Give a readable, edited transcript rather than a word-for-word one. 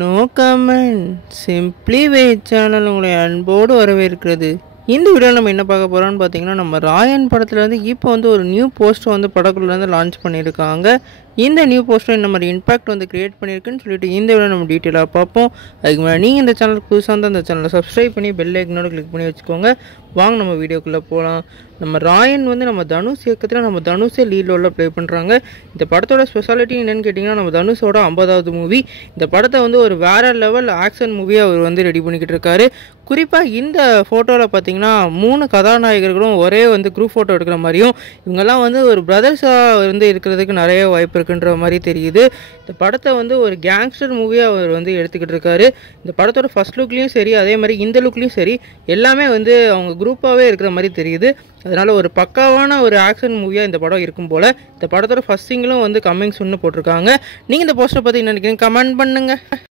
No comment simply வே channel உங்களை அன்போடு வரவேற்கிறது. இந்த வீடியோவில் நம்ம என்ன பார்க்க போகிறோம்னு பார்த்தீங்கன்னா, நம்ம ராயன் படத்துலேருந்து இப்போ வந்து ஒரு நியூ போஸ்டர் வந்து படக்குள்ளேருந்து லான்ச் பண்ணியிருக்காங்க. இந்த நியூ போஸ்டர் இந்த மாதிரி இம்பாக்ட் வந்து கிரியேட் பண்ணியிருக்குன்னு சொல்லிட்டு இந்த வீடியோ நம்ம டீட்டெயிலாக பார்ப்போம். அதுக்கு முன்னாடி நீங்கள் இந்த சேனலுக்கு புதுசாக இருந்தால் அந்த சேனலை சப்ஸ்கிரைப் பண்ணி பெல் ஐக்கனோட கிளிக் பண்ணி வச்சுக்கோங்க. வாங்க நம்ம வீடியோக்குள்ளே போகலாம். நம்ம ராயன் வந்து நம்ம தனுஷ் இயக்கத்தில் நம்ம தனுஷே லீட் ரோலில் ப்ளே பண்ணுறாங்க. இந்த படத்தோட ஸ்பெஷாலிட்டி என்னென்னு கேட்டிங்கன்னா, நம்ம தனுஷோட 50வது மூவி. இந்த படத்தை வந்து ஒரு வேறு லெவல் ஆக்ஷன் மூவியாக அவர் வந்து ரெடி பண்ணிக்கிட்டு இருக்காரு. குறிப்பாக இந்த ஃபோட்டோவில் பார்த்தீங்கன்னா 3 கதாநாயகர்களும் ஒரே வந்து குரூப் ஃபோட்டோ எடுக்கிற மாதிரியும், இவங்கெல்லாம் வந்து ஒரு பிரதர்ஸாக வந்து இருக்கிறதுக்கு நிறைய வாய்ப்பு இருக்குன்ற மாதிரி தெரியுது. இந்த படத்தை வந்து ஒரு கேங்ஸ்டர் மூவியாக அவர் வந்து எடுத்துக்கிட்டு இருக்காரு. இந்த படத்தோட ஃபர்ஸ்ட் லுக்லேயும் சரி, அதே மாதிரி இந்த லுக்லேயும் சரி, எல்லாமே வந்து அவங்க குரூப்பாகவே இருக்கிற மாதிரி தெரியுது. அதனால் ஒரு பக்காவான ஒரு ஆக்ஷன் மூவியாக இந்த படம் இருக்கும் போல். இந்த படத்தோட ஃபர்ஸ்ட் சிங்கிளும் வந்து கம்மிங் சூன்னு போட்டிருக்காங்க. நீங்கள் இந்த போஸ்டரை பற்றி என்ன நினைக்கிறீங்க? கமெண்ட் பண்ணுங்கள்.